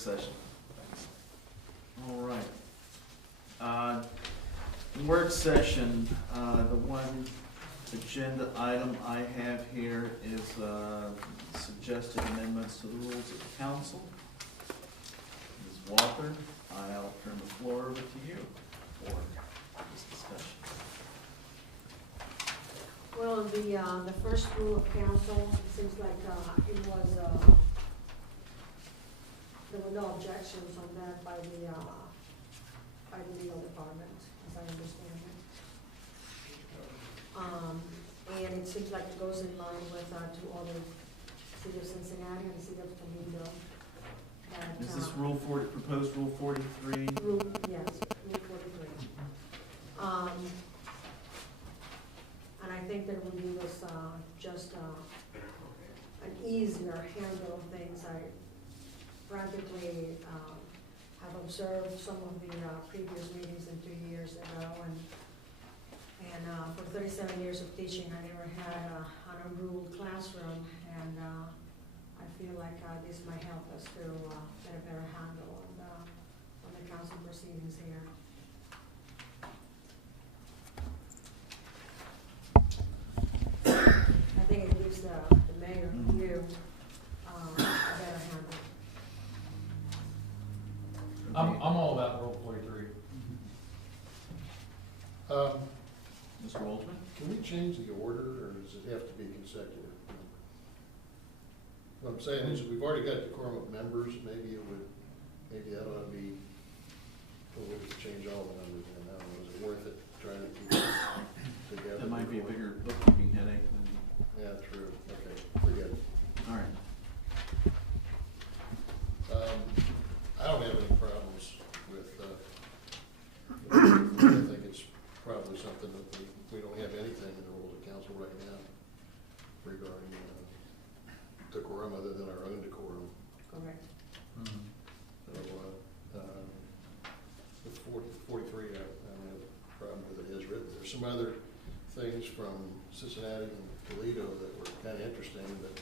session. All right. Work session, the one agenda item I have here is suggested amendments to the rules of the council. Ms. Walker, I'll turn the floor over to you for this discussion. Well, the first rule of council, it seems like it was, there were no objections on that by the legal department, as I understand it. And it seems like it goes in line with two other, City of Cincinnati and the City of Toledo. Is this Rule 40, proposed Rule 43? Yes, Rule 43. And I think that it would give us just an easier handle of things. I practically have observed some of the previous meetings in 2 years ago, and for 37 years of teaching, I never had an unruled classroom, and I feel like this might help us to get a better handle on the council proceedings here. I think it gives the mayor you a better handle. I'm all about Rule 43. Mr. Waldman? Can we change the order, or does it have to be consecutive? What I'm saying is, we've already got the quorum of members, maybe that ought to be, we could change all the numbers in now. Is it worth it trying to keep it together? That might be a bigger bookkeeping headache than. Yeah, true. Okay, forget it. All right. I don't have any problems with, I think it's probably something that we don't have anything in the rules of council right now regarding decorum other than our own decorum. Correct. So, with 43, I don't have a problem with it as written. There's some other things from Cincinnati and Toledo that were kind of interesting, but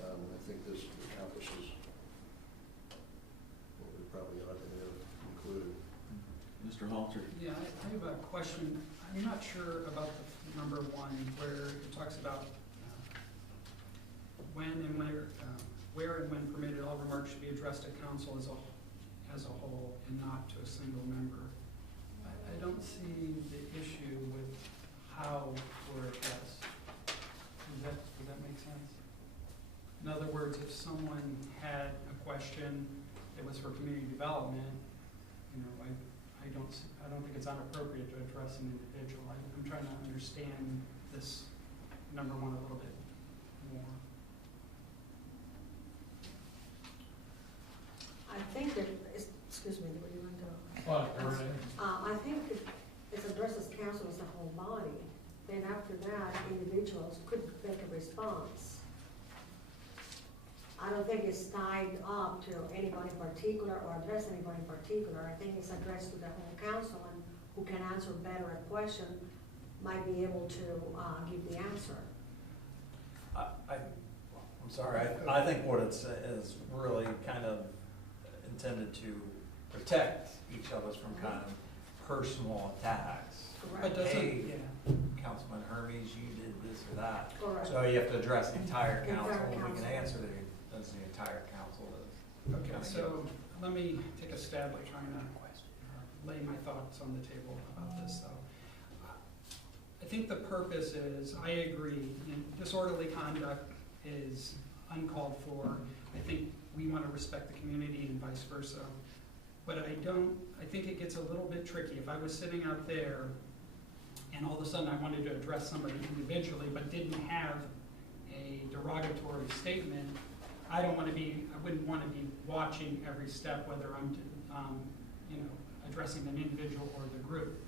I think this accomplishes what we probably ought to have included. Mr. Halter? Yeah, I have a question. I'm not sure about the number one where it talks about when and where and when permitted, all remarks should be addressed to council as a whole and not to a single member. I don't see the issue with how we're addressed. Does that make sense? In other words, if someone had a question that was for community development, you know, I don't think it's inappropriate to address an individual. I'm trying to understand this number one a little bit more. I think that, excuse me, were you going to? Well, I think it addresses council as a whole body. Then after that, individuals could make a response. I don't think it's tied up to anybody in particular or address anybody in particular. I think it's addressed to the whole council, and who can answer better a question might be able to give the answer. I'm sorry, I think what it's is really kind of intended to protect each of us from kind of personal attacks. Correct. But Hey, yeah. Councilman Hermes, you did this or that. Correct. So you have to address the entire The entire council, and we council. can answer as the entire council is. Okay, so let me take a stab at trying to lay my thoughts on the table about this, though. I think the purpose is, I agree, disorderly conduct is uncalled for. I think we want to respect the community and vice versa. But I think it gets a little bit tricky. If I was sitting out there and all of a sudden I wanted to address somebody individually but didn't have a derogatory statement, I wouldn't want to be watching every step, whether I'm addressing an individual or the group.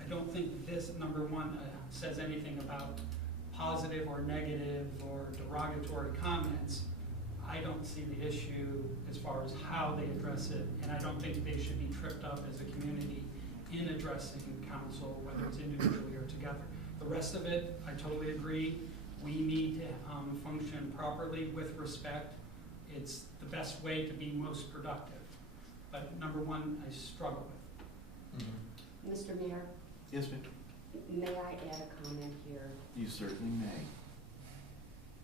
I don't think this number one says anything about positive or negative or derogatory comments. I don't see the issue as far as how they address it, and I don't think they should be tripped up as a community in addressing council, whether it's individually or together. The rest of it, I totally agree. We need to function properly with respect. it's the best way to be most productive. But number one, I struggle with. Mhm. Mr. Mayor, Yes, ma'am. may I add a comment here? You certainly may.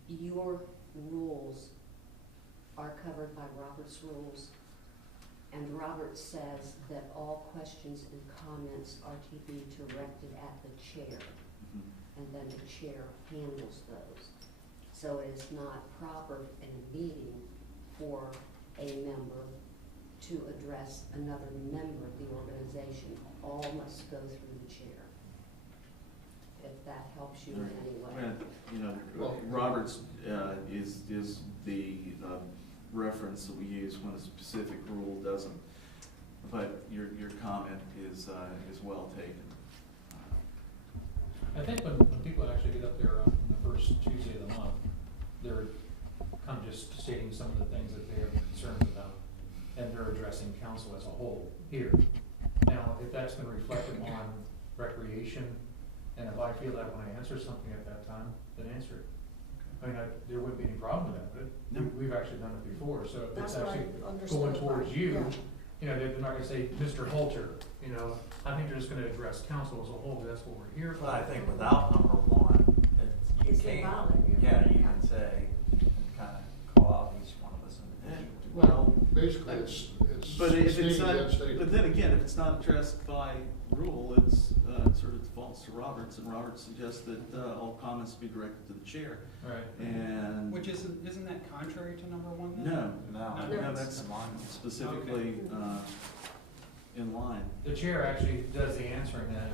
Your rules are covered by Robert's rules, and Robert says that all questions and comments are to be directed at the chair, Mhm. and then the chair handles those. So it is not proper in a meeting for a member to address another member of the organization. All must go through the chair. If that helps you in any way. Well, you know, Well- Roberts is the reference that we use when a specific rule doesn't, but your comment is well taken. I think when people actually get up there on the first Tuesday of the month, they're kind of just stating some of the things that they have concerns about, and they're addressing council as a whole here. Now, if that's been reflected on recreation, and if I feel that when I answer something at that time, then answer it. I mean, there wouldn't be any problem with that, but No. we've actually done it before, so if That's it's what I actually understood. going towards about- you, yeah. you know, they're not gonna say, Mr. Halter, you know, I think they're just gonna address council as a whole, 'cause that's what we're here for. But I think without number one, you It's can't, invalid, yeah, you yeah. can say, and kind of call out each one of us individually. Well, Basically, it's but if it's stated not, and stated. but then again, if it's not addressed by rule, it's sort of defaults to Roberts, and Roberts suggests that all comments be directed to the chair. Right. And Which isn't that contrary to number one then? no, No, No, no, that's in line. specifically in line. The chair actually does the answering then.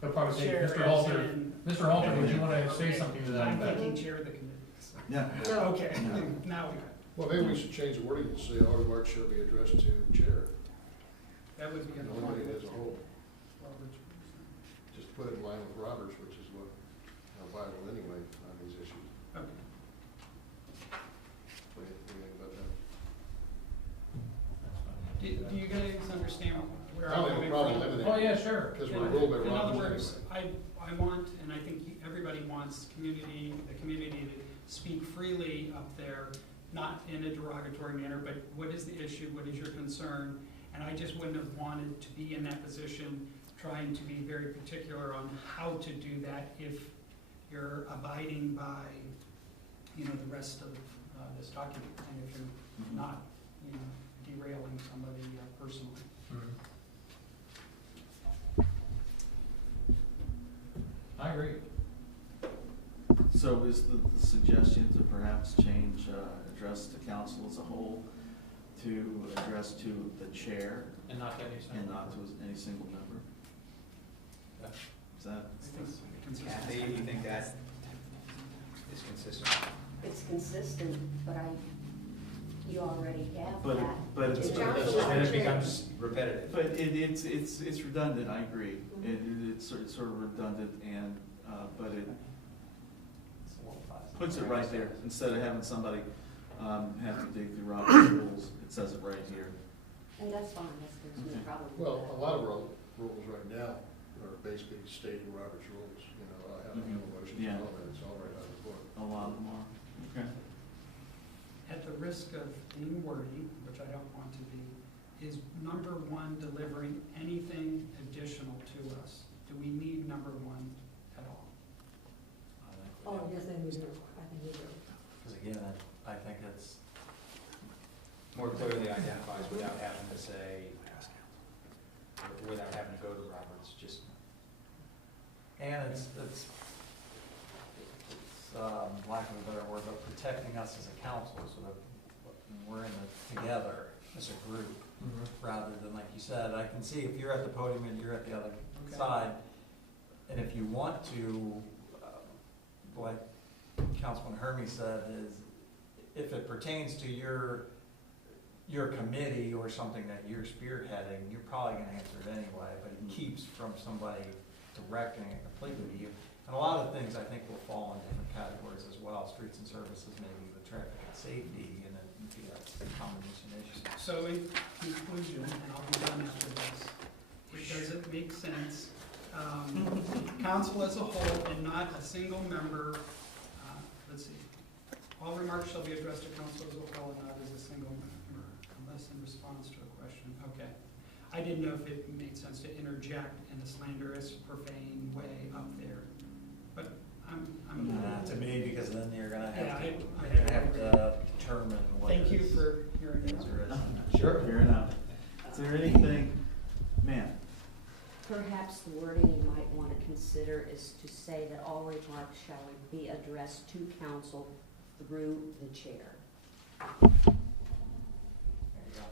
He'll probably say, Chair Mr. as Halter, in- Mr. Halter, would you wanna say something to that I'm effect? thinking chair of the committee. so. Yeah. No. Okay, No. now we got it. Well, maybe we should change the wording and say all remarks shall be addressed to the chair, That would be a nobody as a whole. Robert's. Just put it in line with Roberts, which is what, Bible anyway, on these issues. Okay. What do you think about that? That's fine. Do you guys understand where I I'm don't have a coming problem from? eliminating. Oh, yeah, sure. Because we're ruled by In other Roberts words, anyway. I want, and I think everybody wants the community to speak freely up there, not in a derogatory manner, but what is the issue, what is your concern? And I just wouldn't have wanted to be in that position, trying to be very particular on how to do that if you're abiding by, you know, the rest of this document, and if you're not, you know, derailing somebody personally. Mhm. I agree. So is the suggestion to perhaps change, address the council as a whole to address to the chair And not any and not to any single member? Yeah. Is that? I think consistent. Kathy, do you think that is consistent? It's consistent, but you already have But, that. but it's, It's but council. And it becomes repetitive. it's redundant, I agree. It's sort of redundant and, but it It's a little fast. puts it right there. Instead of having somebody, have to dig through Robert's rules, it says it right here. And that's fine, there's no Okay. problem with Well, that. a lot of rules right now are basically stating Robert's rules, you know, how to handle motions Yeah. and all that, it's all right out of the book. A lot of them are. Okay. At the risk of being wordy, which I don't want to be, is number one delivering anything additional to us? Do we need number one at all? I think we Oh, do. yes, then we do, I think we do. Because again, I think it's, More clearly identifies without having to say, without having to go to Roberts, just, and it's lack of a better word, but protecting us as a council, so that we're in it together as a group, rather than, like you said, I can see if you're at the podium and you're at the other Okay. side, and if you want to, like Councilman Hermey said, is if it pertains to your committee or something that you're spearheading, you're probably gonna answer it anyway, but it keeps from somebody directing it completely to you. And a lot of things, I think, will fall in different categories as well, streets and services, maybe the traffic and safety, and then you could have a combination issue. So in conclusion, and I'll be done after this, does it make sense, council as a whole and not a single member, let's see, All remarks shall be addressed to council as a whole and not as a single member, unless in response to a question. Okay. I didn't know if it made sense to interject in a slanderous, profane way up there, but I'm. To me, because then you're gonna Yeah, have to, I you're gonna have to determine what Thank you is- for hearing is that. or isn't. Sure. Fair enough. Is there anything, ma'am? Perhaps the wording you might want to consider is to say that all remarks shall be addressed to council through the chair. There you go.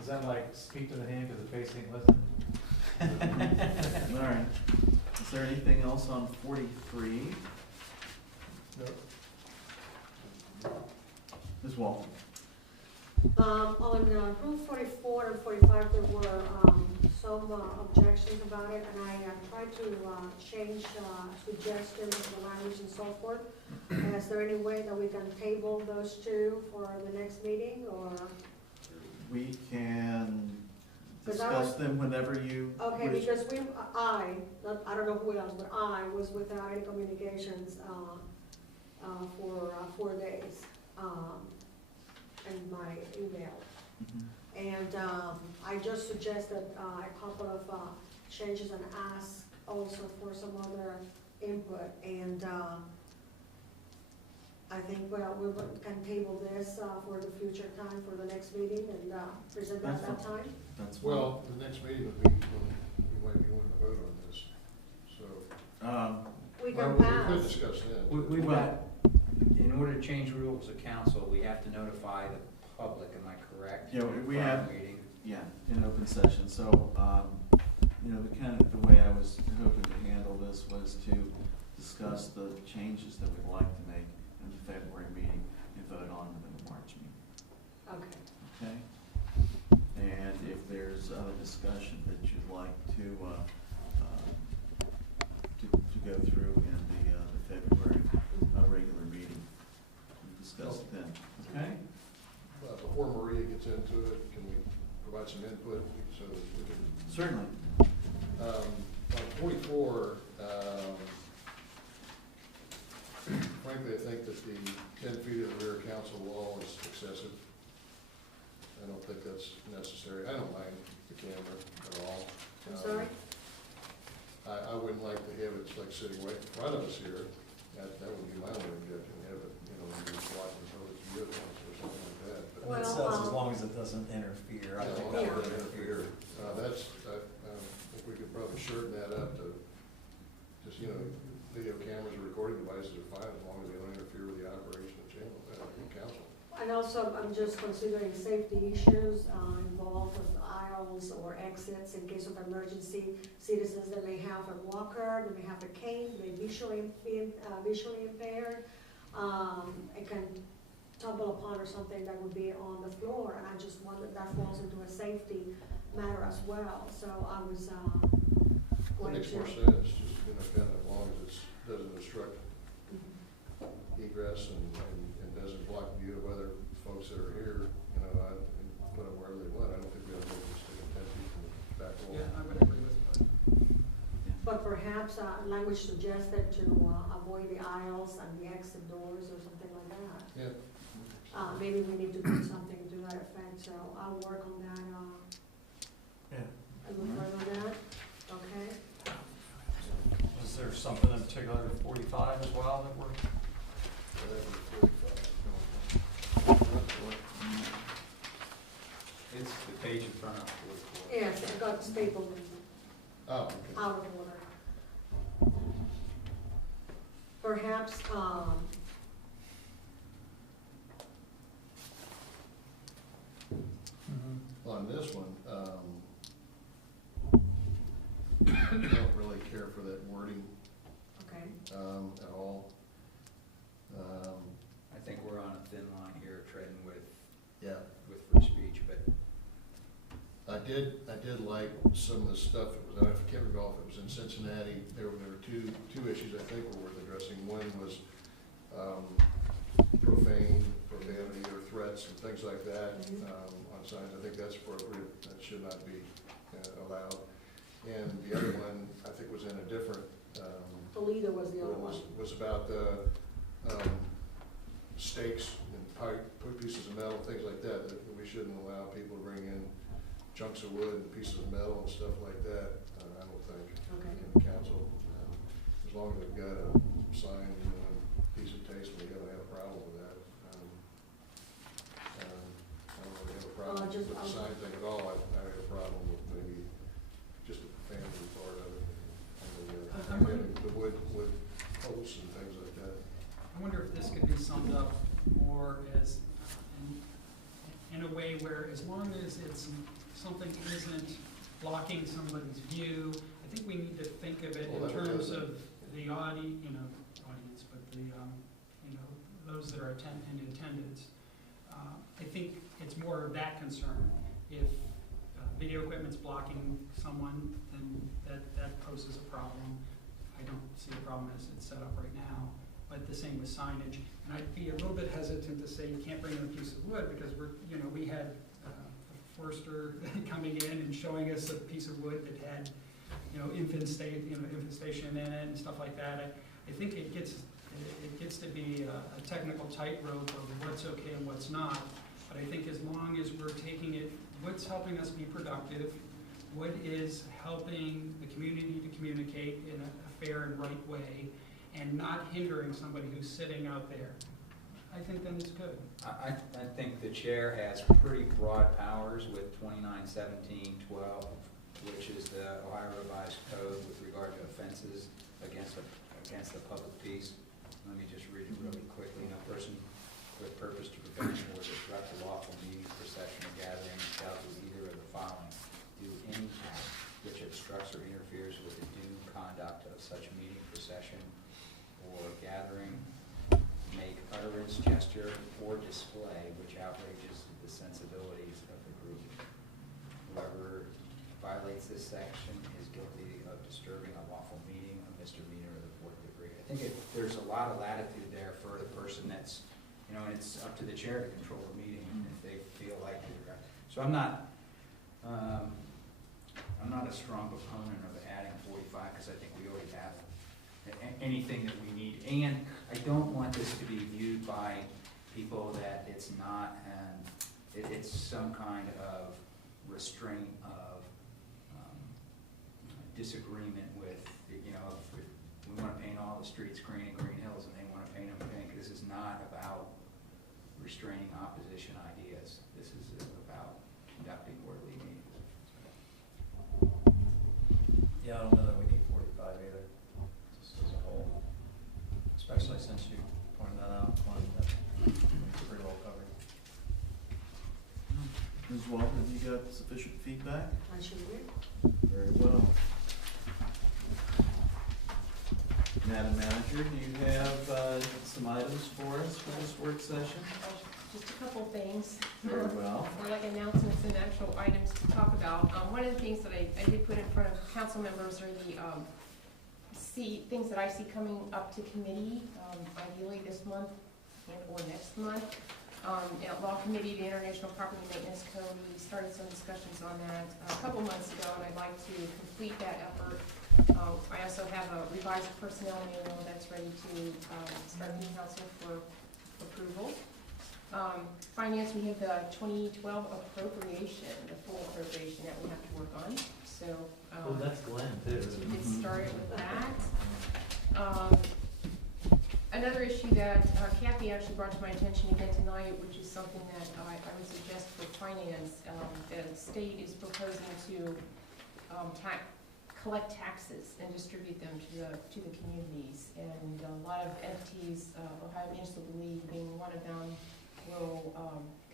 Is that like speak to the hand because the face ain't listening? All right. Is there anything else on 43? Ms. Walton? On Rule 44 and 45, there were some objections about it, and I tried to change suggestions of the language and so forth. Is there any way that we can table those two for the next meeting, or? We can 'Cause I discuss was- them whenever you Okay, wish. because I don't know who else, but I was without any communications for 4 days in my email. Mhm. And I just suggested a couple of changes and asked also for some other input. And I think we can table this for the future time, for the next meeting, and present that at that That's time. That's fine. Well, the next meeting would be when we might be wanting to vote on this, so. We Well, can we pass. could discuss that. We've got, in order to change rules of council, we have to notify the public, am I correct? Yeah, we For our have- meeting. Yeah, in open session. So, the way I was hoping to handle this was to discuss the changes that we'd like to make in the February meeting and vote on them in the March meeting. Okay. Okay? And if there's other discussion that you'd like to go through in the February regular meeting, we'll discuss it then. Okay? Before Maria gets into it, can we provide some input so that we can? Certainly. On 44, frankly, I think that the 10 feet of the rear council wall is excessive. I don't think that's necessary. I don't mind the camera at all. I'm sorry? I wouldn't like to have it like sitting right in front of us here. That would be my only objection, have it, maybe blocking the public's view or something like that. But- Well, It says as long as it doesn't interfere, I think that Yeah. would interfere. I think we could probably shorten that up to just, video cameras or recording devices are fine as long as they don't interfere with the operation of channel, council. And also, I'm just considering safety issues involved with aisles or exits in case of emergency. Citizens that may have a walker, they may have a cane, they may be visually impaired. It can tumble upon or something that would be on the floor, and I just wonder if that falls into a safety matter as well. So I was That going makes more to. sense, just, kind of as long as it doesn't obstruct egress and doesn't block view of other folks that are here, and put them wherever they want. I don't think we have to make this thing 10 feet from the back wall. Yeah, I would agree with that. But perhaps language suggested to avoid the aisles and the exit doors or something like that. Yeah. Maybe we need to do something to that effect, so I'll work on that, Yeah. a little further on that, okay? Is there something in particular to 45 as well that we're? So that'd be 45. It's the page in front of 44. Yes, I got stapled Oh, okay. out of order. Perhaps, On this one, I don't really care for that wording, okay, at all. I think we're on a thin line here, treading with Yeah, free speech, but I did like some of the stuff that was, I can't recall if it was in Cincinnati, there were two issues I think were worth addressing. One was, profanity or threats and things like that, on signs. I think that's appropriate. That should not be allowed. And the other one, I think, was in a different, The leader was the other one. was about stakes and pipe, pieces of metal, things like that, that we shouldn't allow people to bring in chunks of wood and pieces of metal and stuff like that, I don't think, Okay. in the council. As long as they've got a sign, and decent taste, we don't have a problem with that. I don't really have a problem with the sign thing at all. I have a problem with maybe just the family part of it, and the wood posts and things like that. I wonder if this could be summed up more as, in a way where as long as something isn't blocking somebody's view, I think we need to think of it in terms of the audience, but the, those that are in attendance. I think it's more of that concern. If video equipment's blocking someone, then that poses a problem. I don't see a problem as it's set up right now, but the same with signage. And I'd be a little bit hesitant to say you can't bring in a piece of wood, because we had a forester coming in and showing us a piece of wood that had, infestation in it and stuff like that. I think it gets to be a technical tightrope of what's okay and what's not. But I think as long as we're taking it, what's helping us be productive, what is helping the community to communicate in a fair and right way, and not hindering somebody who's sitting out there, I think then it's good. I think the chair has pretty broad powers with 291712, which is the Ohio Revised Code with regard to offenses against the public peace. Let me just read it really quickly. No person with purpose to prevent or disrupt a lawful meeting, procession, or gathering shall do either of the following: do any act which obstructs or interferes with the due conduct of such meeting, procession, or gathering, make utterance, gesture, or display which outrages the sensibilities of the group. Whoever violates this section is guilty of disturbing a lawful meeting, a misdemeanor of the fourth degree. I think there's a lot of latitude there for the person that's, and it's up to the chair to control the meeting if they feel like it. So I'm not a strong proponent of adding 45, because I think we already have anything that we need. And I don't want this to be viewed by people that it's not, and it's some kind of restraint of disagreement with, if we want to paint all the streets green in Greenhills and they want to paint them pink. This is not about restraining opposition ideas. This is about conducting orderly meetings. Yeah, I don't know that we need 45 either, just as a whole, especially since you pointed that out, one that's pretty well covered. Ms. Walton, have you got sufficient feedback? I should agree. Very well. Madam Manager, do you have some items for us for this work session? Just a couple things. Very well. More like announcements and actual items to talk about. One of the things that I did put in front of council members are the things that I see coming up to committee, ideally this month and or next month. Law Committee, the International Property Maintenance Code, we started some discussions on that a couple months ago, and I'd like to complete that effort. I also have a revised personnel manual that's ready to start being council for approval. Finance, we have the 2012 appropriation, the full appropriation that we have to work on. So that's Glenn too. to get started with that. Another issue that Kathy actually brought to my attention again tonight, which is something that I would suggest for finance. The state is proposing to collect taxes and distribute them to the communities. And a lot of entities, Ohio Municipal League being one of them, will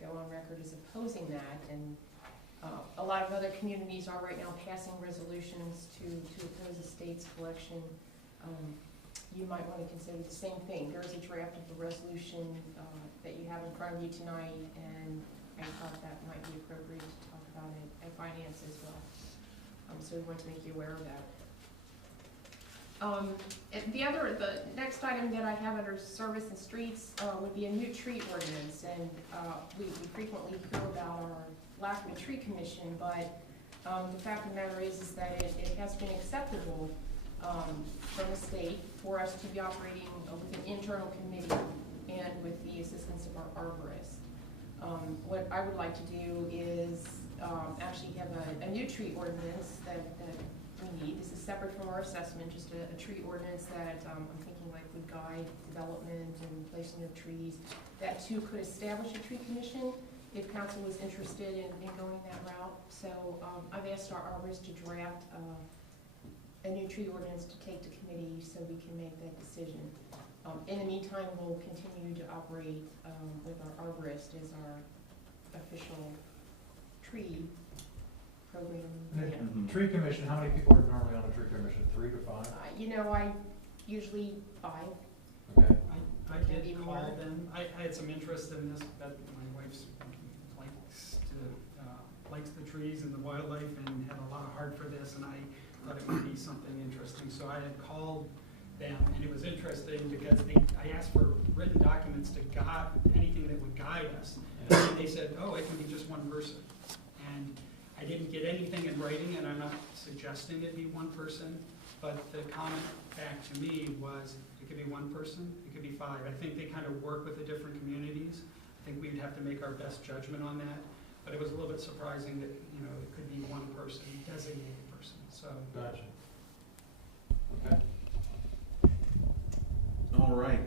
go on record as opposing that. And a lot of other communities are right now passing resolutions to oppose the state's collection. You might want to consider the same thing. There is a draft of the resolution that you have in front of you tonight, and I thought that might be appropriate to talk about it at finance as well. So we want to make you aware of that. And the next item that I have under service and streets, would be a new tree ordinance, and, we frequently hear about our lack of a tree commission, but, the fact of the matter is that it has been acceptable, from the state for us to be operating with an internal committee and with the assistance of our arborist. What I would like to do is, actually have a new tree ordinance that we need. This is separate from our assessment, just a tree ordinance that, I'm thinking like would guide development and placing of trees. That too could establish a tree commission if council was interested in going that route. So, I've asked our arborist to draft, a new tree ordinance to take to committee so we can make that decision. In the meantime, we'll continue to operate, with our arborist as our official tree program. Mhm. Tree commission, how many people are normally on a tree commission, 3 to 5? I usually 5. Okay. I Can be did more. call them, I had some interest in this, but my wife's likes the trees and the wildlife and had a lot of heart for this, and I thought it would be something interesting. So I had called them, and it was interesting because I asked for written documents to guide, anything that would guide us. And they said, oh, it can be just one person. And I didn't get anything in writing, and I'm not suggesting it be one person, but the comment back to me was, it could be one person, it could be 5. I think they kind of work with the different communities. I think we'd have to make our best judgment on that. But it was a little bit surprising that, it could be one person, designated person, so. Gotcha. Okay. All right,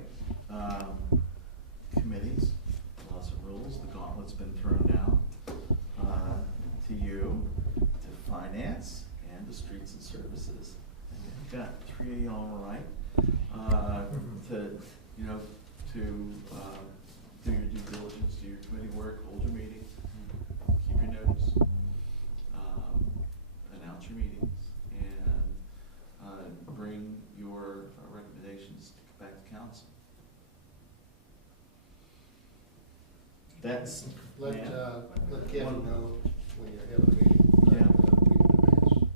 committees, lots of rules, the gauntlet's been thrown out, to you, to finance, and to streets and services. And you've got 3 of y'all right, to, do your due diligence, do your committee work, hold your meetings, keep your notes, announce your meetings, and bring your recommendations back to council. That's, Let Kevin One- know when you're having a meeting. Yeah. Week in advance.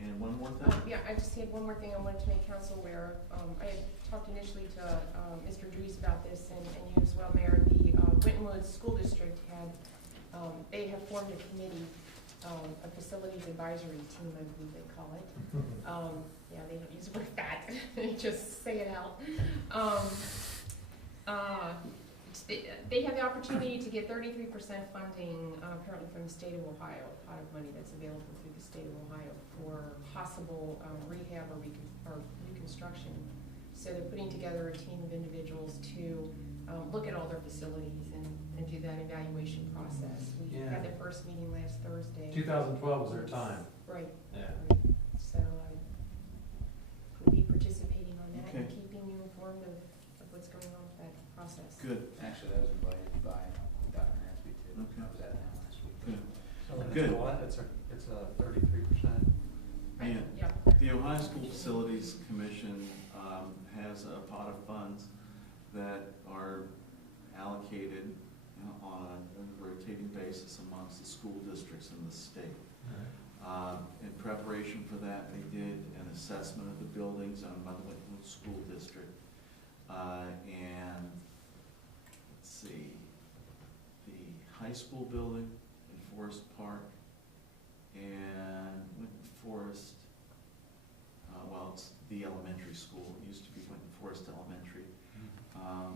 and one more thing. Yeah, I just had one more thing I wanted to make council aware of. I had talked initially to Mr. Dries about this, and you as well, Mayor. The Winton Woods School District they have formed a committee, a facilities advisory team, I believe they call it. Yeah, they don't use the word fat, they just say it out. They have the opportunity to get 33% funding, apparently from the state of Ohio, a pot of money that's available through the state of Ohio for possible rehab or reconstruction. So they're putting together a team of individuals to look at all their facilities and do that evaluation process. We Yeah. had their first meeting last Thursday. 2012 was their time. Right. Yeah. Right. So we'll be participating on that and Okay. keeping you informed of what's going on with that process. Good, Actually, I was invited by Dr. Nasby too. Okay. I was at that last week. good. So then Good. it's what? It's a 33%. Right. Yeah. Yeah. The Ohio School Facilities Commission has a pot of funds that are allocated on a rotating basis amongst the school districts in the state. In preparation for that, they did an assessment of the buildings owned by the Winton Woods School District. And, let's see, the high school building in Forest Park and Winton Forest, it's the elementary school, it used to be Winton Forest Elementary. I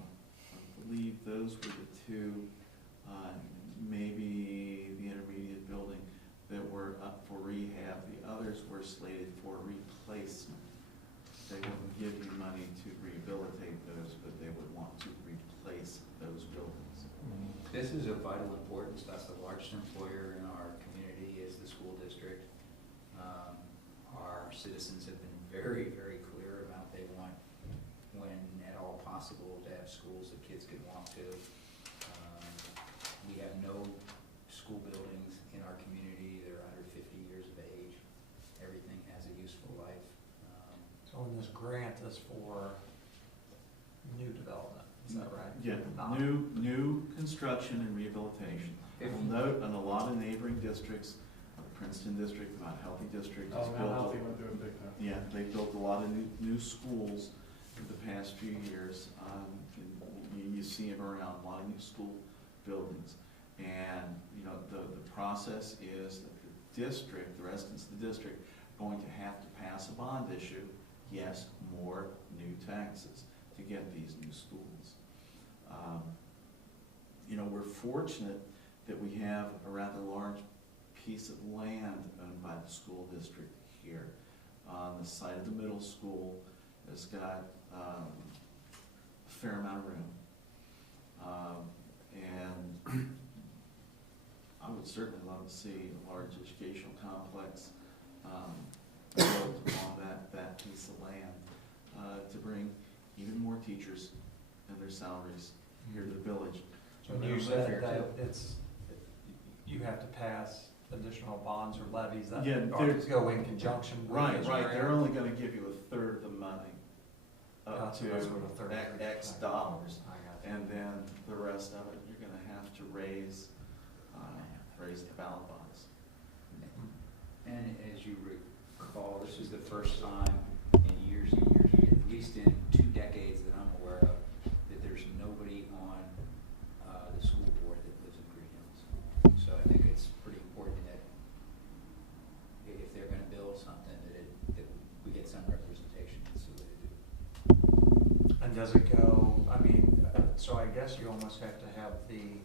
believe those were the 2, maybe the intermediate building that were up for rehab. The others were slated for replacement. They wouldn't give you money to rehabilitate those, but they would want to replace those buildings. This is of vital importance. That's the largest employer in our community is the school district. Our citizens have been very, very clear about they want, when at all possible, to have schools that kids can walk to. We have no school buildings in our community that are under 50 years of age. Everything has a useful life. So in this grant is for new development, is that right? Yeah, Not- new construction and rehabilitation. If You'll note in a lot of neighboring districts, Princeton District, Mount Healthy District. Oh, has Mount built a- Healthy went through a big time. Yeah, they built a lot of new schools in the past few years. And you see them around, a lot of new school buildings. And, you know, the process is that the district, the residents of the district, are going to have to pass a bond issue. Yes, more new taxes to get these new schools. You know, we're fortunate that we have a rather large piece of land owned by the school district here. On the site of the middle school, it's got a fair amount of room. And I would certainly love to see a large educational complex built on that piece of land to bring even more teachers and their salaries here to the village. When you said that you have to pass additional bonds or levies that Yeah, are to go in conjunction with Right, engineering. they're only gonna give you a third of the money, up So to that's what a third of X dollars. I got you. And then the rest of it, you're gonna have to raise the ballot bonds. And as you recall, this is the first time in years and years, at least in 2 decades that I'm aware of, that there's nobody on the school board that lives in Greenhills. So I think it's pretty important that if they're gonna build something, that we get some representation, that's the way to do it. And does it go, I mean, so I guess you almost have to have the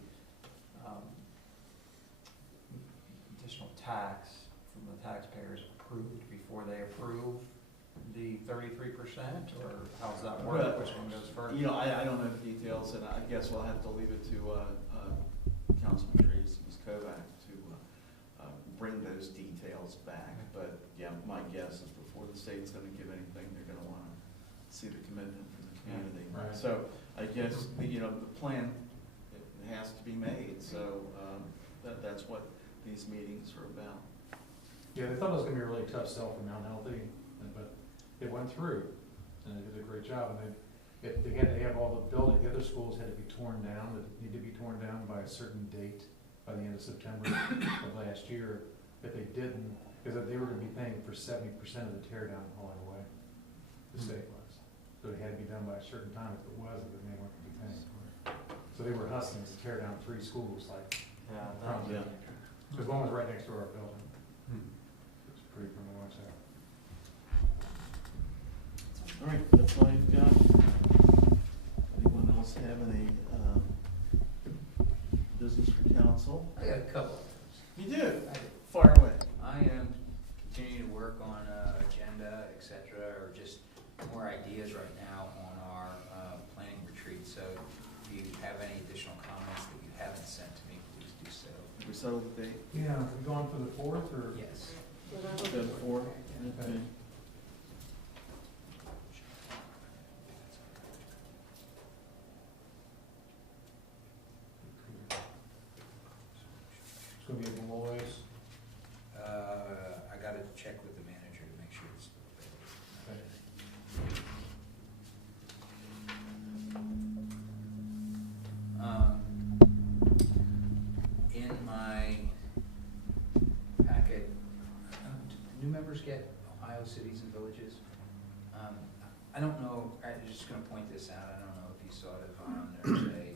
additional tax from the taxpayers approved before they approve the 33%, or how's that work? Well, Which one goes first? You know, I don't know the details, and I guess we'll have to leave it to Councilman Trees, Ms. Kovac, to bring those details back. But yeah, my guess is before the state's gonna give anything, they're gonna wanna see the commitment from the community. Right. So I guess, you know, the plan, it has to be made, so that's what these meetings are about. Yeah, they thought it was gonna be a really tough sell for Mount Healthy, but it went through, and they did a great job. And they had to have all the building, the other schools had to be torn down, that need to be torn down by a certain date, by the end of September of last year. But they didn't, because they were gonna be paying for 70% of the tear down along the way, the state was. So it had to be done by a certain time. If it wasn't, then they weren't gonna be paying for it. So they were hustling to tear down 3 schools, like, Yeah, Yeah. because one was right next to our building. Hmm. It's pretty fun to watch that. All right, that's all you've got. Anyone else have any business for council? I got a couple. You do? Fire away. I am continuing to work on agenda, et cetera, or just more ideas right now on our planning retreat. So if you have any additional comments that you haven't sent to me, please do so. Have we settled the date? Yeah, are we going for the 4th, or? Yes. The 4th? Okay. It's gonna be at Malloy's. I gotta check with the manager to make sure it's Okay. in my packet, do new members get Ohio cities and villages? I don't know, I'm just gonna point this out, I don't know if you saw it, there's a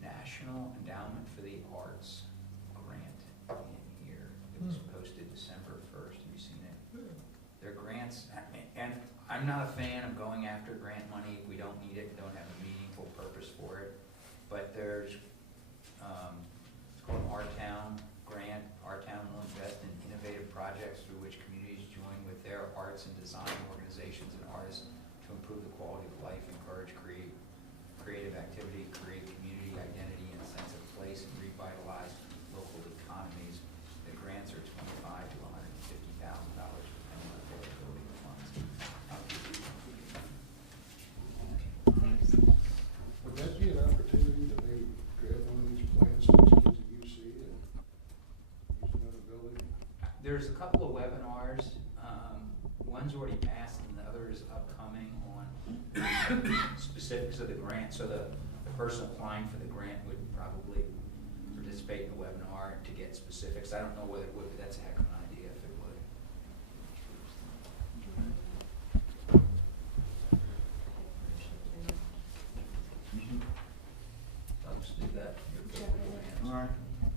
National Endowment for the Arts grant in here. It was posted December 1st, have you seen it? Their grants, and I'm not a fan of going after grant money if we don't need it, don't have a meaningful purpose for it. But there's, it's called Our Town Grant. Our Town will invest in innovative projects through which communities join with their arts and design organizations and artists to improve the quality of life, encourage creative activity, create community identity and a sense of place, and revitalize local economies. The grants are $25,000 to $150,000 depending on availability of funds. Would that be an opportunity to maybe grab one of these plans that you see and use another building? There's a couple of webinars, one's already passed and the other is upcoming on specifics of the grant. So the person applying for the grant would probably participate in the webinar and to get specifics. I don't know whether it would, but that's a heck of an idea if it would. Let's do that.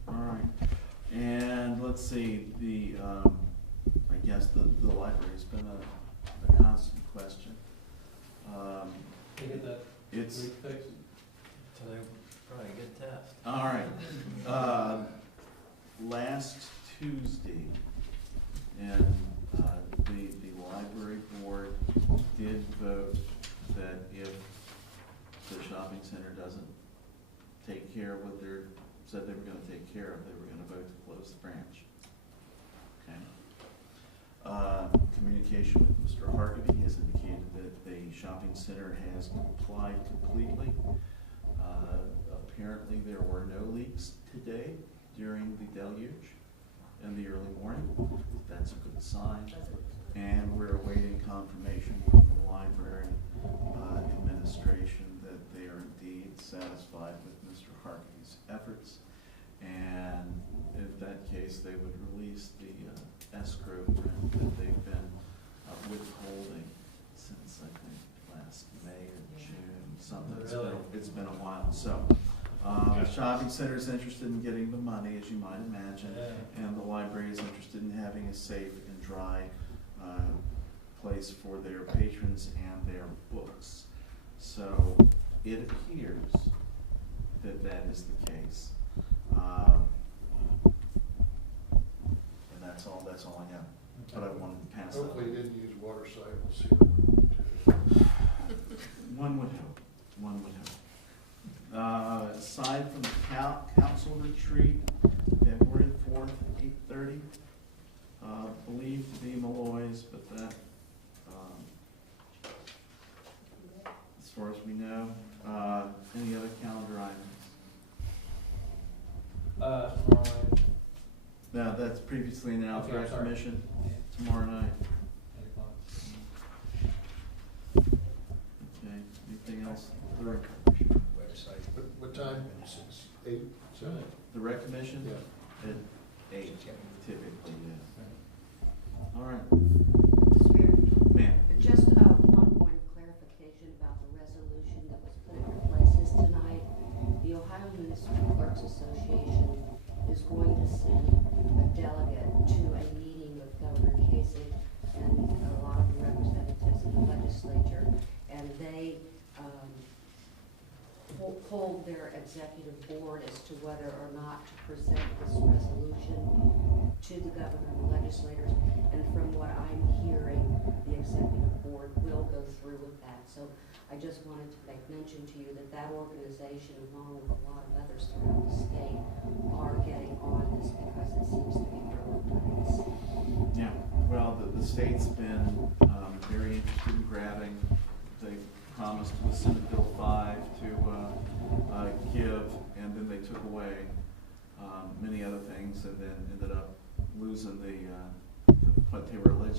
All right. And let's see, I guess the library's been a constant question. They get that It's, leak fixed? So they probably a good test. all right. Last Tuesday, and the library board did vote that if the shopping center doesn't take care of what they're, said they were gonna take care of, they were gonna vote to close the branch. Okay. Communication with Mr. Hargeby has indicated that the shopping center has complied completely. Apparently there were no leaks today during the deluge in the early morning. That's a good sign. And we're awaiting confirmation from the library administration that they are indeed satisfied with Mr. Harke's efforts. And if that case, they would release the escrow grant that they've been withholding since, I think, last May or June, something. Really? It's been a while. So the shopping center is interested in getting the money, as you might imagine, and the library is interested in having a safe and dry place for their patrons and their books. So it appears that that is the case. And that's all I have. But I wanted to pass that on. Hopefully you didn't use water soluble seal. One would hope. One would hope. Aside from the council retreat, February 4th, 8:30, believed to be Malloy's, but that, as far as we know, any other calendar items? Tomorrow night, No, that's previously announced, Okay, I'm right, sorry. commission, yeah, tomorrow night. 8 o'clock. Okay, anything else? The Website. What time? 8? Good. The rec commission? Yeah. At 8, typically, yes. All right, Mayor, ma'am. just one point of clarification about the resolution that was put in your places tonight. The Ohio Municipal Clerks Association is going to send a delegate to a meeting with Governor Kasich and a lot of the representatives in the legislature, and they polled their executive board as to whether or not to present this resolution to the governor and legislators. And from what I'm hearing, the executive board will go through with that. So I just wanted to make mention to you that that organization, along with a lot of others throughout the state, are getting on this because it seems to be growing nice. Yeah, well, the state's been very interested in grabbing. They promised with Senate Bill 5 to give, and then they took away many other things, and then ended up losing what they were alleged